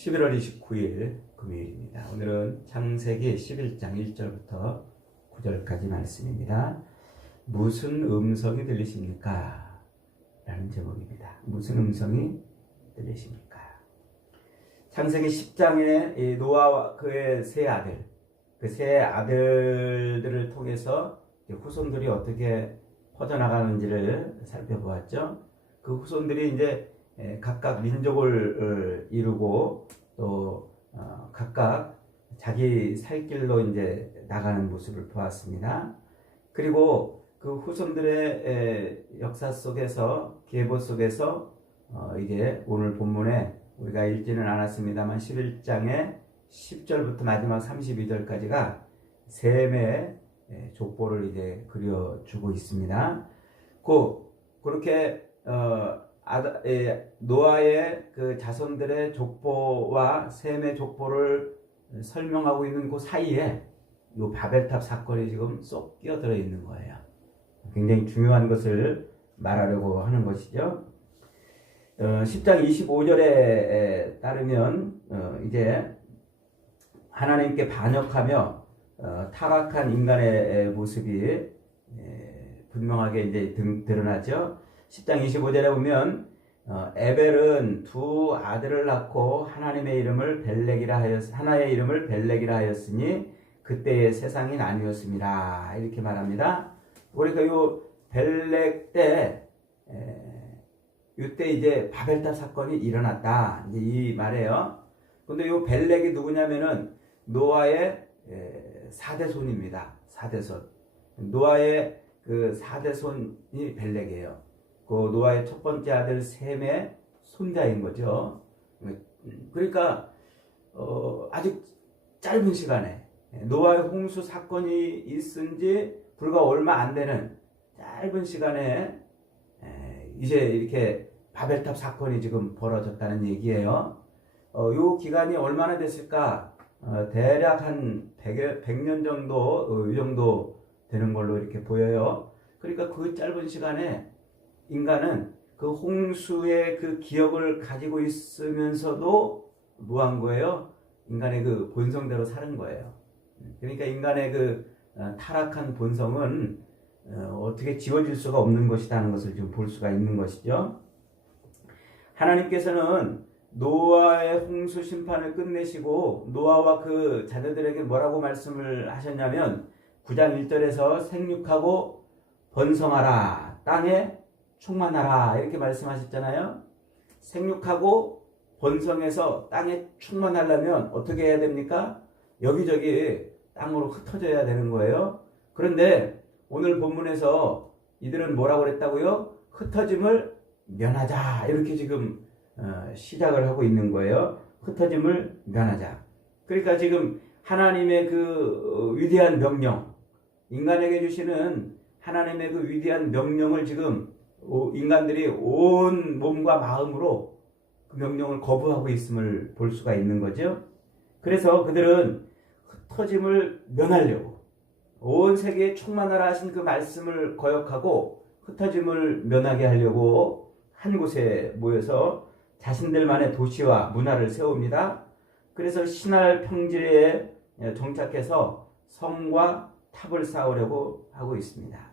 11월 29일 금요일입니다. 오늘은 창세기 11장 1절부터 9절까지 말씀입니다. 무슨 음성이 들리십니까? 라는 제목입니다. 무슨 음성이 들리십니까? 창세기 10장에 노아와 그의 세 아들, 그 세 아들들을 통해서 후손들이 어떻게 퍼져나가는지를 살펴보았죠. 그 후손들이 이제 각각 민족을 이루고 또 각각 자기 살 길로 이제 나가는 모습을 보았습니다. 그리고 그 후손들의 역사 속에서 계보 속에서 이제 오늘 본문에 우리가 읽지는 않았습니다만 11장의 10절부터 마지막 32절까지가 셈의 족보를 이제 그려주고 있습니다. 그렇게 노아의 그 자손들의 족보와 셈의 족보를 설명하고 있는 그 사이에 이 바벨탑 사건이 지금 쏙 끼어들어 있는 거예요. 굉장히 중요한 것을 말하려고 하는 것이죠. 10장 25절에 따르면 이제 하나님께 반역하며 타락한 인간의 모습이 분명하게 이제 드러나죠. 10장 25절에 보면 에벨은 두 아들을 낳고 하나의 이름을 벨렉이라 하였으니 그때의 세상이 나뉘었습니다. 이렇게 말합니다. 그러니까 요 벨렉 때 이때 이제 바벨탑 사건이 일어났다. 이제 이 말이에요. 근데 요 벨렉이 누구냐면은 노아의 4대손입니다. 4대손. 노아의 그 4대손이 벨렉이에요. 그 노아의 첫 번째 아들 셈의 손자인 거죠. 그러니까 아주 짧은 시간에 노아의 홍수 사건이 있은 지 불과 얼마 안 되는 짧은 시간에 이제 이렇게 바벨탑 사건이 지금 벌어졌다는 얘기예요. 요 기간이 얼마나 됐을까? 대략 한 100년 정도, 이 정도 되는 걸로 이렇게 보여요. 그러니까 그 짧은 시간에 인간은 그 홍수의 그 기억을 가지고 있으면서도 뭐 한 거예요? 인간의 그 본성대로 사는 거예요. 그러니까 인간의 그 타락한 본성은 어떻게 지워질 수가 없는 것이라는 것을 좀 볼 수가 있는 것이죠. 하나님께서는 노아의 홍수 심판을 끝내시고 노아와 그 자녀들에게 뭐라고 말씀을 하셨냐면 9장 1절에서 생육하고 번성하라, 땅에 충만하라 이렇게 말씀하셨잖아요. 생육하고 번성해서 땅에 충만하려면 어떻게 해야 됩니까? 여기저기 땅으로 흩어져야 되는 거예요. 그런데 오늘 본문에서 이들은 뭐라고 그랬다고요? 흩어짐을 면하자 이렇게 지금 시작을 하고 있는 거예요. 흩어짐을 면하자. 그러니까 지금 하나님의 그 위대한 명령, 인간에게 주시는 하나님의 그 위대한 명령을 지금 인간들이 온 몸과 마음으로 그 명령을 거부하고 있음을 볼 수가 있는 거죠. 그래서 그들은 흩어짐을 면하려고 온 세계에 충만하라 하신 그 말씀을 거역하고 흩어짐을 면하게 하려고 한 곳에 모여서 자신들만의 도시와 문화를 세웁니다. 그래서 신할 평지에 정착해서 성과 탑을 쌓으려고 하고 있습니다.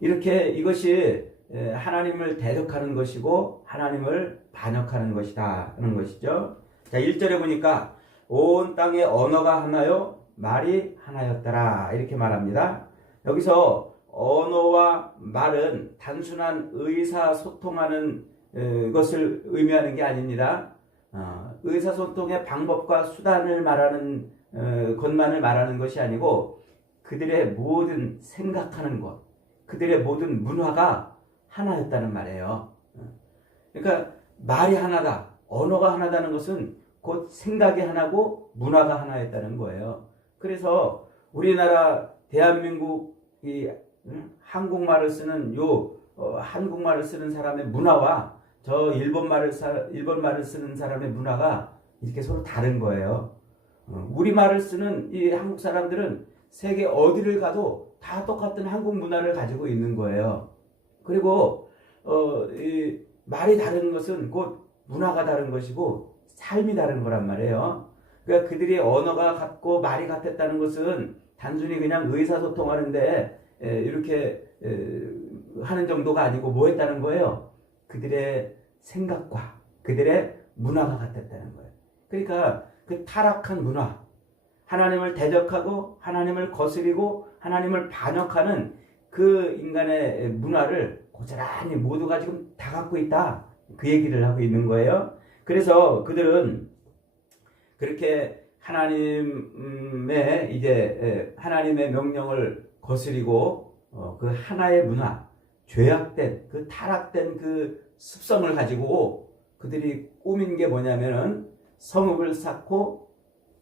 이렇게 이것이 하나님을 대적하는 것이고 하나님을 반역하는 것이다 하는 것이죠. 자, 1절에 보니까 온 땅의 언어가 하나요 말이 하나였더라 이렇게 말합니다. 여기서 언어와 말은 단순한 의사소통하는 것을 의미하는 게 아닙니다. 의사소통의 방법과 수단을 말하는 것만을 말하는 것이 아니고 그들의 모든 생각하는 것, 그들의 모든 문화가 하나였다는 말이에요. 그러니까 말이 하나다, 언어가 하나다는 것은 곧 생각이 하나고 문화가 하나였다는 거예요. 그래서 우리나라 대한민국이 한국말을 쓰는 한국말을 쓰는 사람의 문화와 저 일본말을 쓰는 사람의 문화가 이렇게 서로 다른 거예요. 우리말을 쓰는 이 한국 사람들은 세계 어디를 가도 다 똑같은 한국 문화를 가지고 있는 거예요. 그리고 이 말이 다른 것은 곧 문화가 다른 것이고 삶이 다른 거란 말이에요. 그러니까 그들이 언어가 같고 말이 같았다는 것은 단순히 그냥 의사소통하는데 이렇게 하는 정도가 아니고 뭐 했다는 거예요? 그들의 생각과 그들의 문화가 같았다는 거예요. 그러니까 그 타락한 문화, 하나님을 대적하고 하나님을 거스리고 하나님을 반역하는 그 인간의 문화를 고스란히 모두가 지금 다 갖고 있다. 그 얘기를 하고 있는 거예요. 그래서 그들은 그렇게 하나님의 명령을 거스리고 그 하나의 문화, 죄악된 그 타락된 그 습성을 가지고 그들이 꾸민 게 뭐냐면은 성읍을 쌓고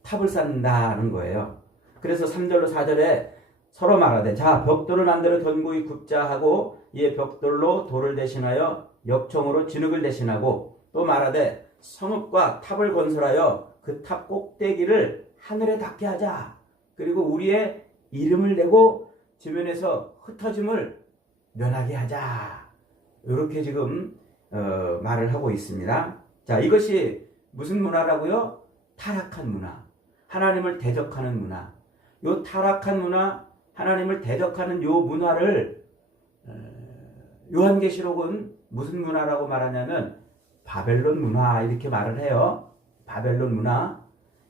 탑을 쌓는다는 거예요. 그래서 3절로 4절에 서로 말하되 자 벽돌을 만들어 견고히 굽자 하고 이에 벽돌로 돌을 대신하여 역청으로 진흙을 대신하고 또 말하되 성읍과 탑을 건설하여 그 탑 꼭대기를 하늘에 닿게 하자. 그리고 우리의 이름을 내고 지면에서 흩어짐을 면하게 하자. 이렇게 지금 말을 하고 있습니다. 자, 이것이 무슨 문화라고요? 타락한 문화. 하나님을 대적하는 문화. 요 타락한 문화, 하나님을 대적하는 요 문화를 요한계시록은 무슨 문화라고 말하냐면 바벨론 문화 이렇게 말을 해요. 바벨론 문화.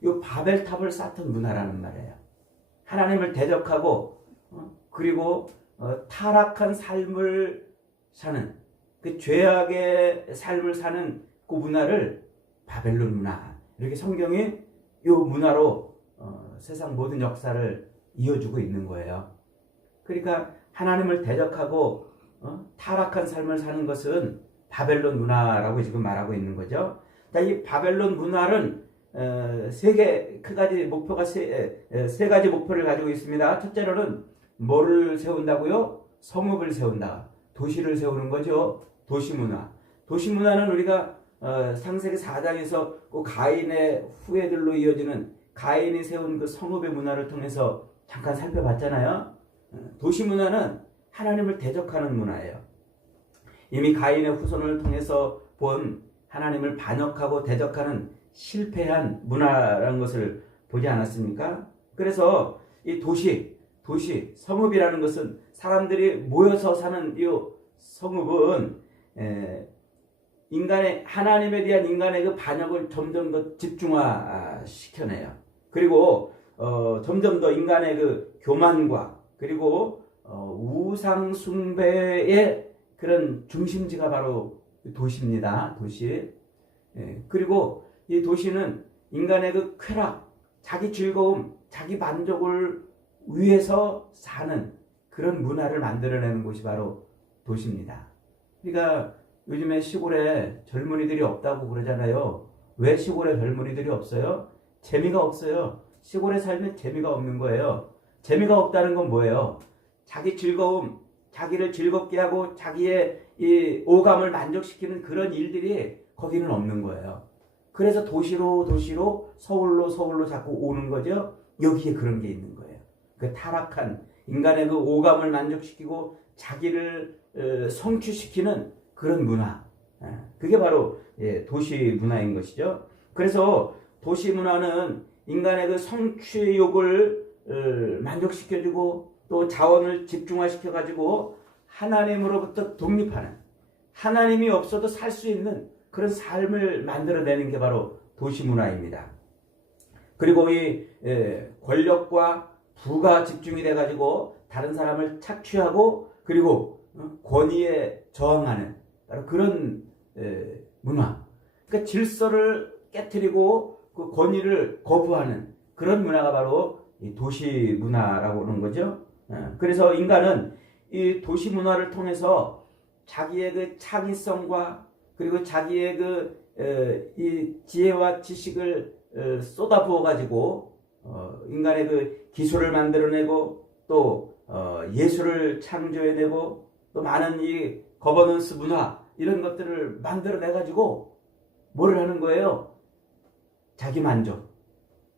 요 바벨탑을 쌓던 문화라는 말이에요. 하나님을 대적하고 그리고 타락한 삶을 사는 그 죄악의 삶을 사는 그 문화를 바벨론 문화 이렇게 성경이 요 문화로 세상 모든 역사를 이어주고 있는 거예요. 그러니까 하나님을 대적하고 타락한 삶을 사는 것은 바벨론 문화라고 지금 말하고 있는 거죠. 이 바벨론 문화는 세 가지 목표를 가지고 있습니다. 첫째로는 뭐를 세운다고요? 성읍을 세운다. 도시를 세우는 거죠. 도시문화. 도시문화는 우리가 창세기 4장에서 그 가인의 후예들로 이어지는 가인이 세운 그 성읍의 문화를 통해서 잠깐 살펴봤잖아요. 도시문화는 하나님을 대적하는 문화예요. 이미 가인의 후손을 통해서 본 하나님을 반역하고 대적하는 실패한 문화라는 것을 보지 않았습니까? 그래서 이 도시, 성읍이라는 것은 사람들이 모여서 사는 이 성읍은 하나님에 대한 인간의 그 반역을 점점 더 집중화시켜내요. 그리고 점점 더 인간의 그 교만과 그리고 우상 숭배의 그런 중심지가 바로 도시입니다. 도시. 그리고 이 도시는 인간의 그 쾌락, 자기 즐거움, 자기 만족을 위해서 사는 그런 문화를 만들어내는 곳이 바로 도시입니다. 그러니까 요즘에 시골에 젊은이들이 없다고 그러잖아요. 왜 시골에 젊은이들이 없어요? 재미가 없어요. 시골에 살면 재미가 없는 거예요. 재미가 없다는 건 뭐예요? 자기 즐거움, 자기를 즐겁게 하고 자기의 이 오감을 만족시키는 그런 일들이 거기는 없는 거예요. 그래서 도시로 서울로 자꾸 오는 거죠. 여기에 그런 게 있는 거예요. 그 타락한 인간의 그 오감을 만족시키고 자기를 성취시키는 그런 문화. 그게 바로 도시 문화인 것이죠. 그래서 도시 문화는 인간의 그 성취욕을 만족시켜주고 또 자원을 집중화시켜가지고 하나님으로부터 독립하는, 하나님이 없어도 살 수 있는 그런 삶을 만들어내는 게 바로 도시 문화입니다. 그리고 이 권력과 부가 집중이 돼가지고 다른 사람을 착취하고 그리고 권위에 저항하는 바로 그런 문화. 그러니까 질서를 깨트리고 그 권위를 거부하는 그런 문화가 바로 이 도시 문화라고 하는 거죠. 그래서 인간은 이 도시 문화를 통해서 자기의 그 창의성과 그리고 자기의 이 지혜와 지식을 쏟아부어 가지고 인간의 그 기술을 만들어내고 또 예술을 창조해내고 또 많은 이 거버넌스 문화 이런 것들을 만들어내 가지고 뭐를 하는 거예요? 자기 만족,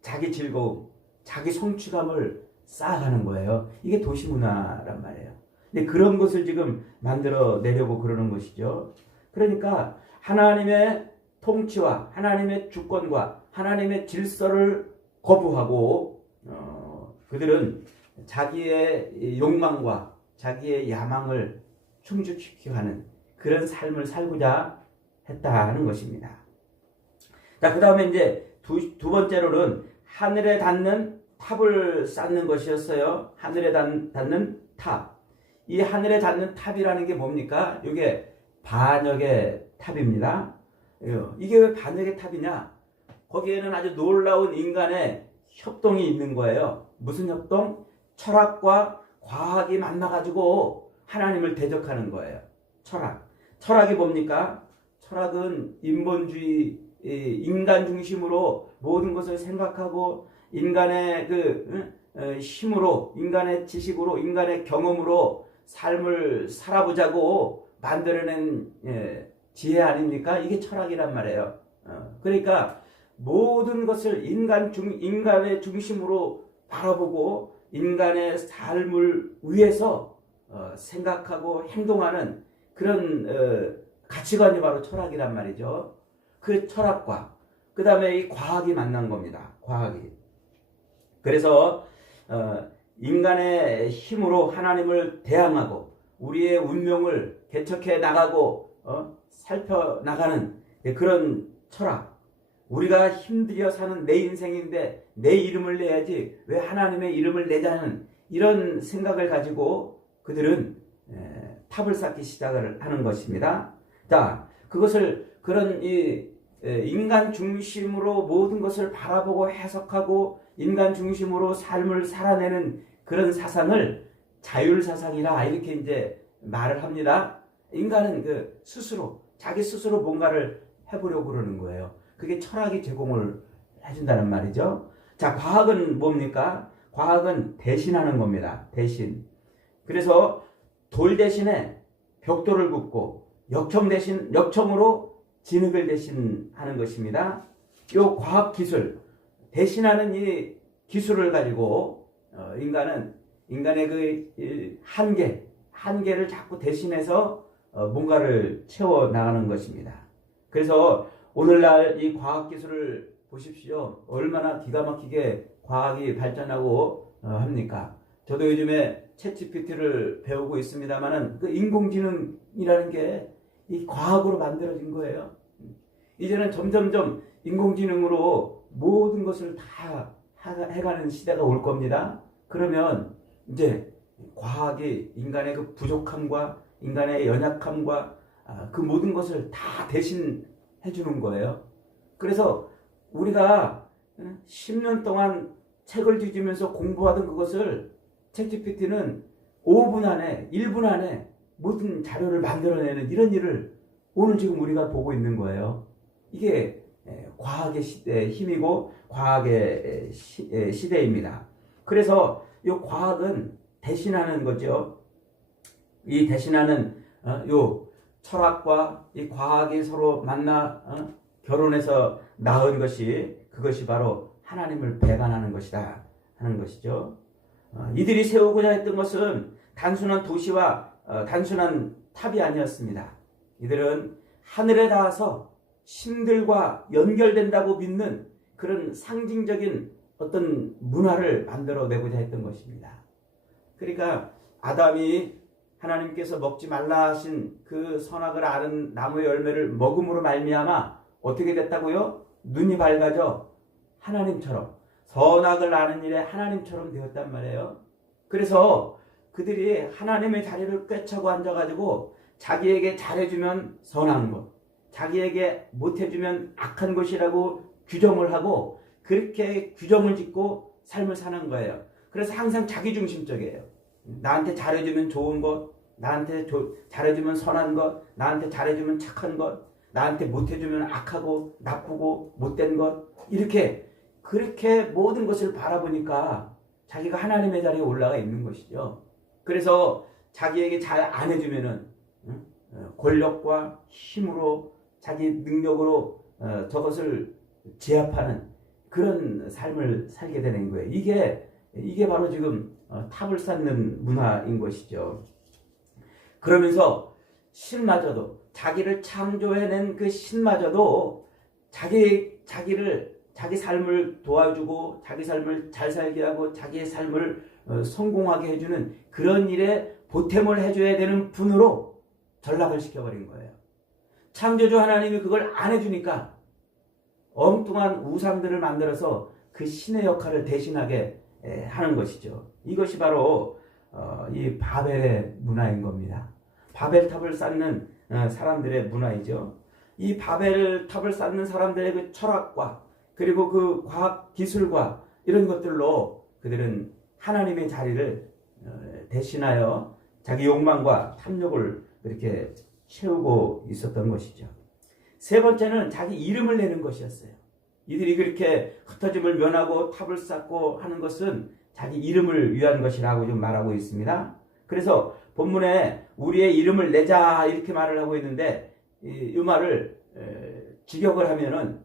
자기 즐거움, 자기 성취감을 쌓아가는 거예요. 이게 도시 문화란 말이에요. 근데 그런 것을 지금 만들어내려고 그러는 것이죠. 그러니까 하나님의 통치와 하나님의 주권과 하나님의 질서를 거부하고 그들은 자기의 욕망과 자기의 야망을 충족시키려 하는 그런 삶을 살고자 했다는 것입니다. 자, 그 다음에 이제 두 번째로는 하늘에 닿는 탑을 쌓는 것이었어요. 하늘에 닿는 탑. 이 하늘에 닿는 탑이라는 게 뭡니까? 이게 반역의 탑입니다. 이게 왜 반역의 탑이냐? 거기에는 아주 놀라운 인간의 협동이 있는 거예요. 무슨 협동? 철학과 과학이 만나가지고 하나님을 대적하는 거예요. 철학이 뭡니까? 철학은 인본주의, 인간 중심으로 모든 것을 생각하고 인간의 힘으로, 인간의 지식으로, 인간의 경험으로 삶을 살아보자고 만들어낸 지혜 아닙니까? 이게 철학이란 말이에요. 그러니까 모든 것을 인간의 중심으로 바라보고 인간의 삶을 위해서 생각하고 행동하는 그런 가치관이 바로 철학이란 말이죠. 그 철학과 그 다음에 이 과학이 만난 겁니다. 과학이. 그래서 인간의 힘으로 하나님을 대항하고 우리의 운명을 개척해 나가고 살펴나가는 그런 철학. 우리가 힘들여 사는 내 인생인데 내 이름을 내야지 왜 하나님의 이름을 내자는 이런 생각을 가지고 그들은 탑을 쌓기 시작을 하는 것입니다. 자, 그런 인간 중심으로 모든 것을 바라보고 해석하고 인간 중심으로 삶을 살아내는 그런 사상을 자율사상이라 이렇게 이제 말을 합니다. 인간은 자기 스스로 뭔가를 해보려고 그러는 거예요. 그게 철학이 제공을 해준다는 말이죠. 자, 과학은 뭡니까? 과학은 대신하는 겁니다. 대신. 그래서 돌 대신에 벽돌을 굽고 역청으로 진흙을 대신하는 것입니다. 이 과학 기술, 대신하는 이 기술을 가지고 인간의 그 한계를 자꾸 대신해서 뭔가를 채워 나가는 것입니다. 그래서 오늘날 이 과학 기술을 보십시오. 얼마나 기가 막히게 과학이 발전하고 합니까? 저도 요즘에 챗GPT를 배우고 있습니다만은 그 인공지능이라는 게 이 과학으로 만들어진 거예요. 이제는 점점점 인공지능으로 모든 것을 다 해가는 시대가 올 겁니다. 그러면 이제 과학이 인간의 그 부족함과 인간의 연약함과 그 모든 것을 다 대신해 주는 거예요. 그래서 우리가 10년 동안 책을 뒤지면서 공부하던 그것을 챗GPT는 5분 안에 1분 안에 모든 자료를 만들어내는 이런 일을 오늘 지금 우리가 보고 있는 거예요. 이게 과학의 힘이고 과학의 시대입니다. 그래서 이 과학은 대신하는 거죠. 이 대신하는 요 철학과 이 과학이 서로 만나 결혼해서 낳은 그것이 바로 하나님을 배반하는 것이다 하는 것이죠. 이들이 세우고자 했던 것은 단순한 도시와 단순한 탑이 아니었습니다. 이들은 하늘에 닿아서 신들과 연결된다고 믿는 그런 상징적인 어떤 문화를 만들어내고자 했던 것입니다. 그러니까 아담이 하나님께서 먹지 말라 하신 그 선악을 아는 나무의 열매를 먹음으로 말미암아 어떻게 됐다고요? 눈이 밝아져 하나님처럼 선악을 아는 일에 하나님처럼 되었단 말이에요. 그래서 그들이 하나님의 자리를 꿰차고 앉아가지고 자기에게 잘해주면 선한 것, 자기에게 못해주면 악한 것이라고 규정을 하고 그렇게 규정을 짓고 삶을 사는 거예요. 그래서 항상 자기중심적이에요. 나한테 잘해주면 좋은 것, 나한테 잘해주면 선한 것, 나한테 잘해주면 착한 것, 나한테 못해주면 악하고 나쁘고 못된 것, 그렇게 모든 것을 바라보니까 자기가 하나님의 자리에 올라가 있는 것이죠. 그래서 자기에게 잘 안 해주면은 권력과 힘으로 자기 능력으로 저것을 제압하는 그런 삶을 살게 되는 거예요. 이게 바로 지금 탑을 쌓는 문화인 것이죠. 그러면서 신마저도 자기를 창조해낸 그 신마저도 자기 삶을 도와주고 자기 삶을 잘 살게 하고 자기의 삶을 성공하게 해주는 그런 일에 보탬을 해줘야 되는 분으로 전락을 시켜버린 거예요. 창조주 하나님이 그걸 안 해주니까 엉뚱한 우상들을 만들어서 그 신의 역할을 대신하게 하는 것이죠. 이것이 바로 이 바벨의 문화인 겁니다. 바벨탑을 쌓는 사람들의 문화이죠. 이 바벨탑을 쌓는 사람들의 그 철학과 그리고 그 과학 기술과 이런 것들로 그들은 하나님의 자리를 대신하여 자기 욕망과 탐욕을 이렇게 채우고 있었던 것이죠. 세 번째는 자기 이름을 내는 것이었어요. 이들이 그렇게 흩어짐을 면하고 탑을 쌓고 하는 것은 자기 이름을 위한 것이라고 좀 말하고 있습니다. 그래서 본문에 우리의 이름을 내자 이렇게 말을 하고 있는데 이 말을 직역을 하면은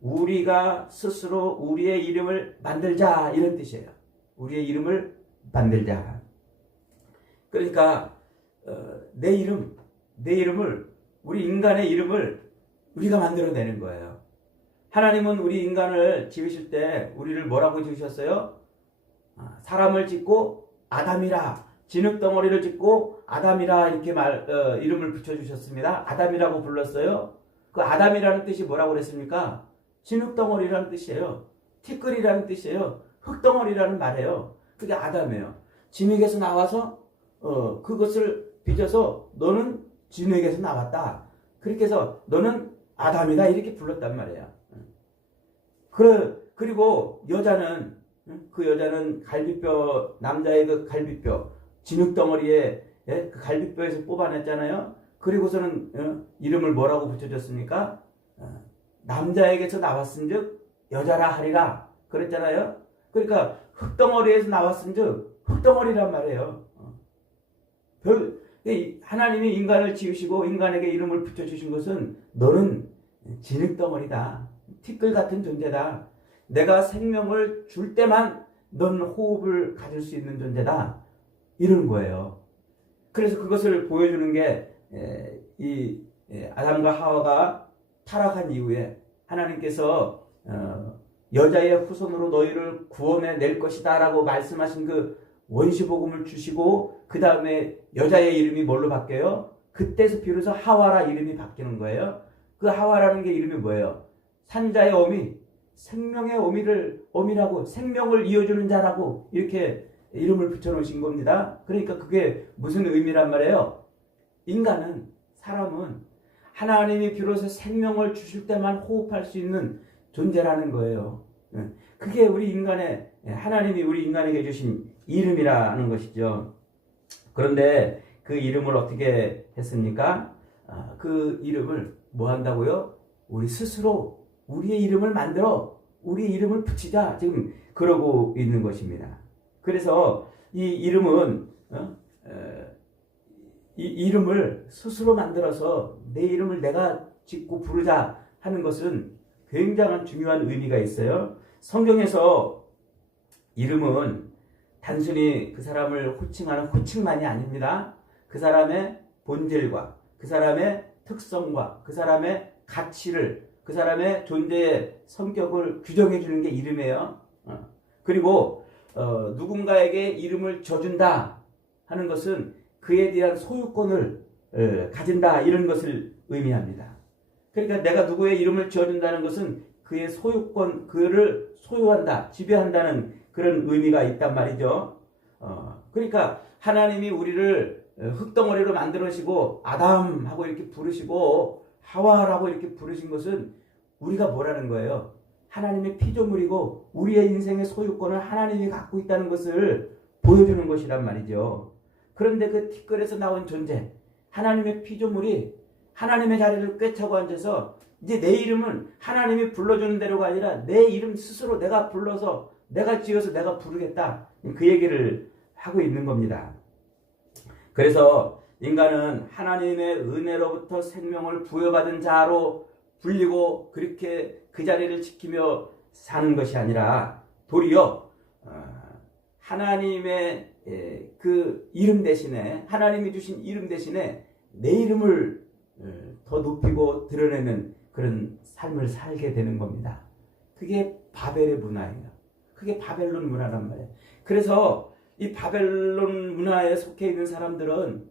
우리가 스스로 우리의 이름을 만들자 이런 뜻이에요. 우리의 이름을 만들자. 그러니까 내 이름을 우리 인간의 이름을 우리가 만들어내는 거예요. 하나님은 우리 인간을 지으실 때 우리를 뭐라고 지으셨어요? 사람을 짓고 아담이라, 진흙덩어리를 짓고 아담이라 이렇게 이름을 붙여주셨습니다. 아담이라고 불렀어요. 그 아담이라는 뜻이 뭐라고 그랬습니까? 진흙덩어리라는 뜻이에요. 티끌이라는 뜻이에요. 흙덩어리라는 말이에요. 그게 아담이에요. 진흙에서 나와서 그것을 빚어서 너는 진흙에서 나왔다. 그렇게 해서 너는 아담이다 이렇게 불렀단 말이에요. 그리고 여자는 갈비뼈, 남자의 그 갈비뼈, 진흙덩어리에 그 갈비뼈에서 뽑아냈잖아요. 그리고서는 이름을 뭐라고 붙여줬습니까? 남자에게서 나왔은즉 여자라 하리라 그랬잖아요. 그러니까 흙덩어리에서 나왔은즉 흙덩어리란 말이에요. 하나님이 인간을 지으시고 인간에게 이름을 붙여주신 것은 너는 진흙덩어리다. 티끌 같은 존재다. 내가 생명을 줄 때만 넌 호흡을 가질 수 있는 존재다. 이러는 거예요. 그래서 그것을 보여주는 게 아담과 하와가 타락한 이후에 하나님께서 여자의 후손으로 너희를 구원해 낼 것이다 라고 말씀하신 그 원시복음을 주시고 그 다음에 여자의 이름이 뭘로 바뀌어요? 그때서 비로소 하와라 이름이 바뀌는 거예요. 그 하와라는 게 이름이 뭐예요? 산자의 어미, 생명의 어미라고, 생명을 이어주는 자라고 이렇게 이름을 붙여놓으신 겁니다. 그러니까 그게 무슨 의미란 말이에요? 사람은 하나님이 비로소 생명을 주실 때만 호흡할 수 있는 존재라는 거예요. 그게 하나님이 우리 인간에게 주신 이름이라는 것이죠. 그런데 그 이름을 어떻게 했습니까? 그 이름을 뭐 한다고요? 우리 스스로 우리의 이름을 만들어 우리의 이름을 붙이자 지금 그러고 있는 것입니다. 그래서 이 이름은 이 이름을 스스로 만들어서 내 이름을 내가 짓고 부르자 하는 것은 굉장한 중요한 의미가 있어요. 성경에서 이름은 단순히 그 사람을 호칭하는 호칭만이 아닙니다. 그 사람의 본질과 그 사람의 특성과 그 사람의 가치를 그 사람의 존재의 성격을 규정해 주는 게 이름이에요. 그리고 누군가에게 이름을 줘준다 하는 것은 그에 대한 소유권을 가진다 이런 것을 의미합니다. 그러니까 내가 누구의 이름을 지어준다는 것은 그의 소유권, 그를 소유한다, 지배한다는 그런 의미가 있단 말이죠. 그러니까 하나님이 우리를 흙덩어리로 만들으시고 아담하고 이렇게 부르시고 하와라고 이렇게 부르신 것은 우리가 뭐라는 거예요? 하나님의 피조물이고 우리의 인생의 소유권을 하나님이 갖고 있다는 것을 보여주는 것이란 말이죠. 그런데 그 티끌에서 나온 존재, 하나님의 피조물이 하나님의 자리를 꿰차고 앉아서 이제 내 이름은 하나님이 불러주는 대로가 아니라 내 이름 스스로 내가 불러서 내가 지어서 내가 부르겠다. 그 얘기를 하고 있는 겁니다. 그래서 인간은 하나님의 은혜로부터 생명을 부여받은 자로 불리고 그렇게 그 자리를 지키며 사는 것이 아니라 도리어 하나님의 그 이름 대신에 하나님이 주신 이름 대신에 내 이름을 더 높이고 드러내는 그런 삶을 살게 되는 겁니다. 그게 바벨의 문화예요. 그게 바벨론 문화란 말이에요. 그래서 이 바벨론 문화에 속해 있는 사람들은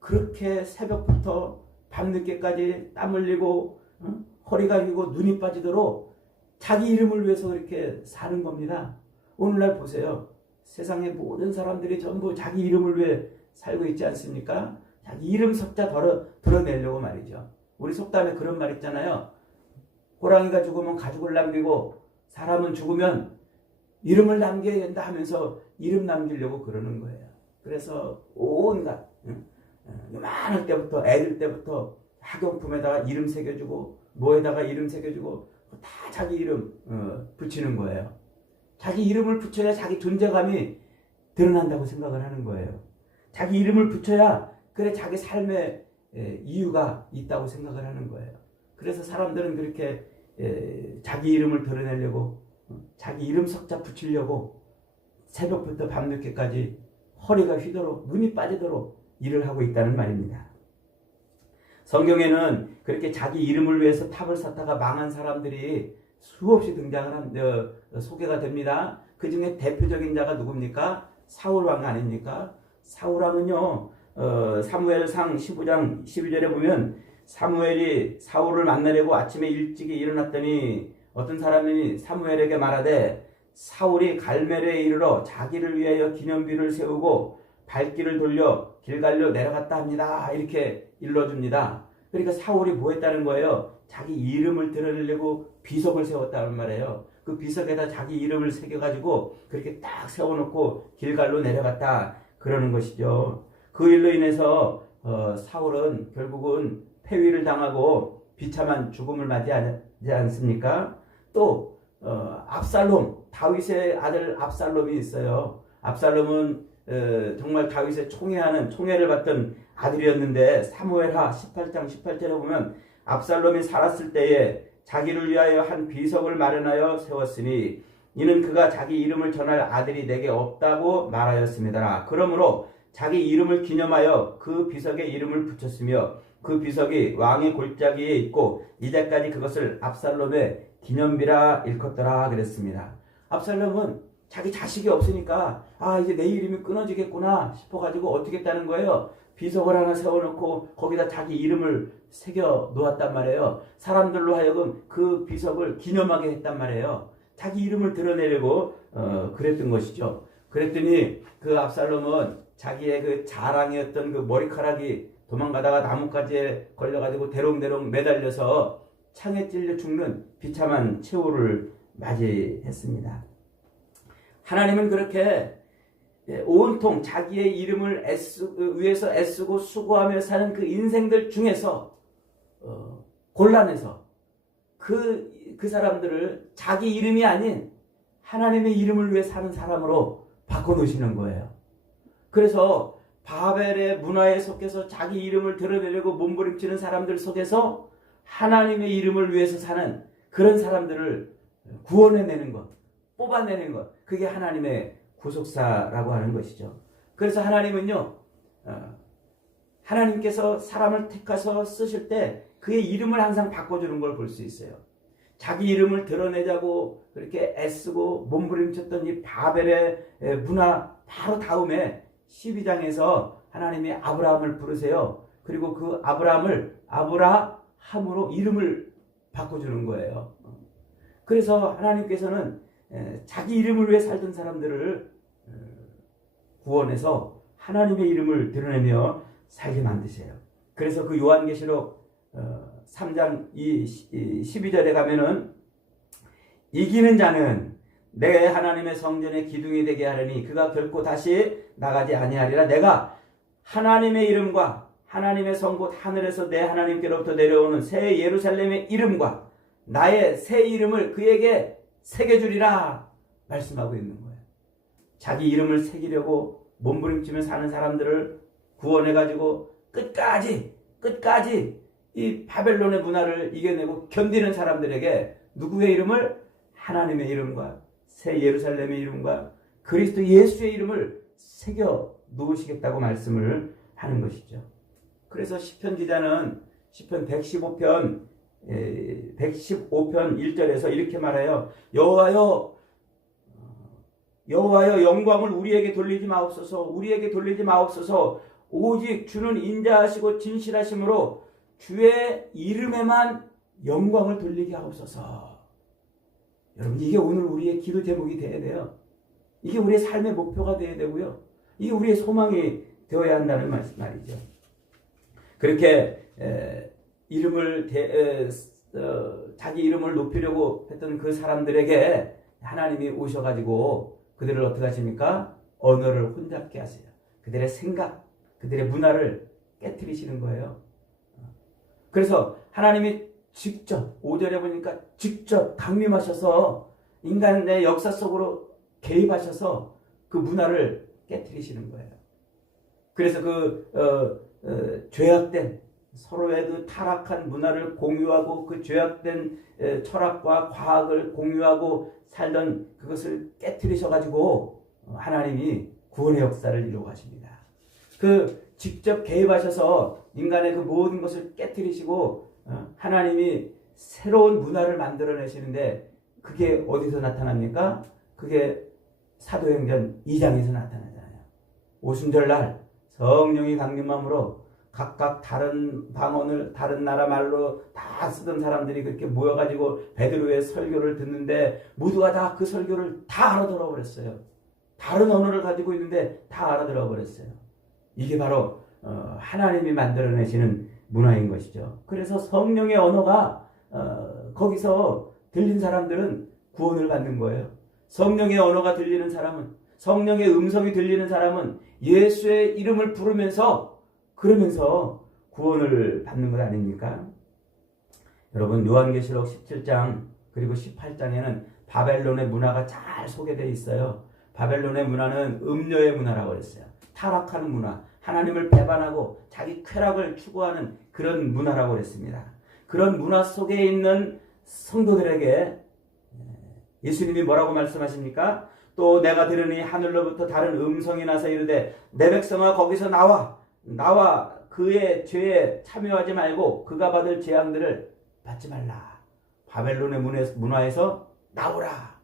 그렇게 새벽부터 밤늦게까지 땀 흘리고 허리가 휘고 눈이 빠지도록 자기 이름을 위해서 그렇게 사는 겁니다. 오늘날 보세요. 세상의 모든 사람들이 전부 자기 이름을 위해 살고 있지 않습니까? 자기 이름 석자 드러내려고 말이죠. 우리 속담에 그런 말 있잖아요. 호랑이가 죽으면 가죽을 남기고 사람은 죽으면 이름을 남겨야 된다 하면서 이름 남기려고 그러는 거예요. 그래서 온갖 요만할 때부터 애들 때부터 학용품에다가 이름 새겨주고 뭐에다가 이름 새겨주고 다 자기 이름 붙이는 거예요. 자기 이름을 붙여야 자기 존재감이 드러난다고 생각을 하는 거예요. 자기 이름을 붙여야 그래 자기 삶의 이유가 있다고 생각을 하는 거예요. 그래서 사람들은 그렇게 자기 이름을 드러내려고 자기 이름 석자 붙이려고 새벽부터 밤늦게까지 허리가 휘도록 눈이 빠지도록 일을 하고 있다는 말입니다. 성경에는 그렇게 자기 이름을 위해서 탑을 쌓다가 망한 사람들이 수없이 소개가 됩니다. 그 중에 대표적인 자가 누굽니까? 사울 왕 아닙니까? 사울 왕은요, 사무엘상 15장 12절에 보면 사무엘이 사울을 만나려고 아침에 일찍이 일어났더니 어떤 사람이 사무엘에게 말하되 사울이 갈멜에 이르러 자기를 위하여 기념비를 세우고 발길을 돌려 길갈로 내려갔다 합니다. 이렇게 일러줍니다. 그러니까 사울이 뭐 했다는 거예요? 자기 이름을 드러내려고 비석을 세웠다는 말이에요. 그 비석에다 자기 이름을 새겨가지고 그렇게 딱 세워놓고 길갈로 내려갔다 그러는 것이죠. 그 일로 인해서 사울은 결국은 폐위를 당하고 비참한 죽음을 맞이하지 않습니까? 또 압살롬, 다윗의 아들 압살롬이 있어요. 압살롬은 정말 다윗의 총애를 받던 아들이었는데 사무엘하 18장 18절에 보면 압살롬이 살았을 때에 자기를 위하여 한 비석을 마련하여 세웠으니 이는 그가 자기 이름을 전할 아들이 내게 없다고 말하였습니다. 그러므로 자기 이름을 기념하여 그 비석에 이름을 붙였으며 그 비석이 왕의 골짜기에 있고 이제까지 그것을 압살롬의 기념비라 일컫더라 그랬습니다. 압살롬은 자기 자식이 없으니까 이제 내 이름이 끊어지겠구나 싶어가지고 어떻게 했다는 거예요? 비석을 하나 세워놓고 거기다 자기 이름을 새겨 놓았단 말이에요. 사람들로 하여금 그 비석을 기념하게 했단 말이에요. 자기 이름을 드러내려고 그랬던 것이죠. 그랬더니 그 압살롬은 자기의 그 자랑이었던 그 머리카락이 도망가다가 나뭇가지에 걸려가지고 대롱대롱 매달려서 창에 찔려 죽는 비참한 최후를 맞이했습니다. 하나님은 그렇게 온통 자기의 이름을 위해서 애쓰고 수고하며 사는 그 인생들 중에서 곤란해서 그 사람들을 자기 이름이 아닌 하나님의 이름을 위해 사는 사람으로 바꿔놓으시는 거예요. 그래서 바벨의 문화에 속해서 자기 이름을 드러내려고 몸부림치는 사람들 속에서 하나님의 이름을 위해서 사는 그런 사람들을 구원해내는 것, 뽑아내는 것, 그게 하나님의 구속사라고 하는 것이죠. 그래서 하나님은요, 하나님께서 사람을 택해서 쓰실 때 그의 이름을 항상 바꿔주는 걸 볼 수 있어요. 자기 이름을 드러내자고 그렇게 애쓰고 몸부림쳤던 이 바벨의 문화 바로 다음에 12장에서 하나님이 아브라함을 부르세요. 그리고 그 아브라함을 아브라함으로 이름을 바꿔주는 거예요. 그래서 하나님께서는 자기 이름을 위해 살던 사람들을 구원해서 하나님의 이름을 드러내며 살게 만드세요. 그래서 그 요한계시록 3장 12절에 가면은 이기는 자는 내 하나님의 성전의 기둥이 되게 하려니 그가 결코 다시 나가지 아니하리라. 내가 하나님의 이름과 하나님의 성 곧 하늘에서 내 하나님께로부터 내려오는 새 예루살렘의 이름과 나의 새 이름을 그에게 새겨주리라 말씀하고 있는 거예요. 자기 이름을 새기려고 몸부림치며 사는 사람들을 구원해가지고 끝까지 이 바벨론의 문화를 이겨내고 견디는 사람들에게 누구의 이름을? 하나님의 이름과 새 예루살렘의 이름과 그리스도 예수의 이름을 새겨 놓으시겠다고 말씀을 하는 것이죠. 그래서 시편 기자는 시편 115편 115편 1절에서 이렇게 말해요. 여호와여 영광을 우리에게 돌리지 마옵소서. 우리에게 돌리지 마옵소서. 오직 주는 인자하시고 진실하심으로 주의 이름에만 영광을 돌리게 하옵소서. 여러분, 이게 오늘 우리의 기도 제목이 되어야 돼요. 이게 우리의 삶의 목표가 되어야 되고요. 이게 우리의 소망이 되어야 한다는 말이죠. 그렇게 자기 이름을 높이려고 했던 그 사람들에게 하나님이 오셔가지고 그들을 어떻게 하십니까? 언어를 혼잡게 하세요. 그들의 생각, 그들의 문화를 깨트리시는 거예요. 그래서 하나님이 직접 5절에 보니까 직접 강림하셔서 인간의 역사 속으로 개입하셔서 그 문화를 깨트리시는 거예요. 그래서 죄악된 서로의 그 타락한 문화를 공유하고 그 죄악된 철학과 과학을 공유하고 살던 그것을 깨트리셔가지고 하나님이 구원의 역사를 이루고 하십니다. 그 직접 개입하셔서 인간의 그 모든 것을 깨트리시고 하나님이 새로운 문화를 만들어내시는데 그게 어디서 나타납니까? 그게 사도행전 2장에서 나타나잖아요. 오순절날 성령이 강림함으로 각각 다른 방언을 다른 나라 말로 다 쓰던 사람들이 그렇게 모여가지고 베드로의 설교를 듣는데 모두가 다 그 설교를 다 알아들어 버렸어요. 다른 언어를 가지고 있는데 다 알아들어 버렸어요. 이게 바로 하나님이 만들어내시는 문화인 것이죠. 그래서 성령의 언어가 거기서 들린 사람들은 구원을 받는 거예요. 성령의 언어가 들리는 사람은, 성령의 음성이 들리는 사람은 예수의 이름을 부르면서 그러면서 구원을 받는 것 아닙니까? 여러분, 요한계시록 17장 그리고 18장에는 바벨론의 문화가 잘 소개되어 있어요. 바벨론의 문화는 음녀의 문화라고 했어요. 타락하는 문화, 하나님을 배반하고 자기 쾌락을 추구하는 그런 문화라고 했습니다. 그런 문화 속에 있는 성도들에게 예수님이 뭐라고 말씀하십니까? 또 내가 들으니 하늘로부터 다른 음성이 나서 이르되 내 백성아 거기서 나와 그의 죄에 참여하지 말고 그가 받을 재앙들을 받지 말라. 바벨론의 문화에서 나오라.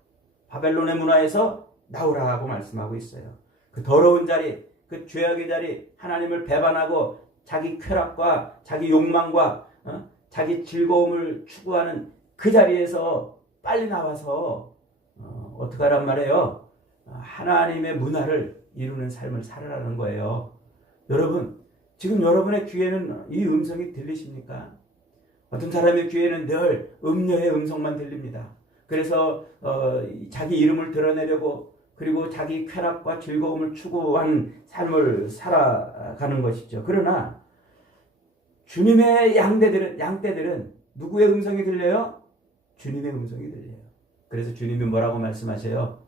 바벨론의 문화에서 나오라 하고 말씀하고 있어요. 그 더러운 자리, 그 죄악의 자리, 하나님을 배반하고 자기 쾌락과 자기 욕망과 자기 즐거움을 추구하는 그 자리에서 빨리 나와서 어떻게 하란 말이에요? 하나님의 문화를 이루는 삶을 살아라는 거예요. 여러분, 지금 여러분의 귀에는 이 음성이 들리십니까? 어떤 사람의 귀에는 늘 음녀의 음성만 들립니다. 그래서 자기 이름을 드러내려고 그리고 자기 쾌락과 즐거움을 추구하는 삶을 살아가는 것이죠. 그러나 주님의 양떼들은 누구의 음성이 들려요? 주님의 음성이 들려요. 그래서 주님이 뭐라고 말씀하세요?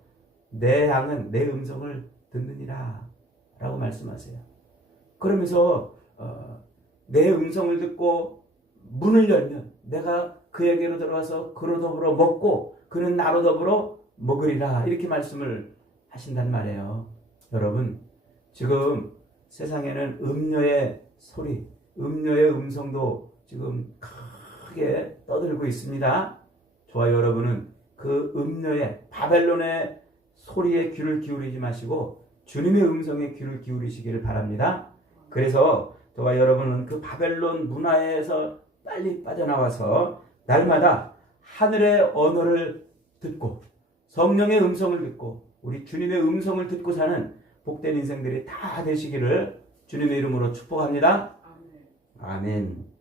내 양은 내 음성을 듣느니라 라고 말씀하세요. 그러면서 내 음성을 듣고 문을 열면 내가 그에게로 들어가서 그로 더불어 먹고 그는 나로 더불어 먹으리라 이렇게 말씀을 하신단 말이에요. 여러분, 지금 세상에는 음녀의 소리, 음녀의 음성도 지금 크게 떠들고 있습니다. 저와 여러분은 그 음녀의 바벨론의 소리에 귀를 기울이지 마시고 주님의 음성에 귀를 기울이시기를 바랍니다. 그래서 저와 여러분은 그 바벨론 문화에서 빨리 빠져나와서 날마다 하늘의 언어를 듣고 성령의 음성을 듣고 우리 주님의 음성을 듣고 사는 복된 인생들이 다 되시기를 주님의 이름으로 축복합니다. 아멘.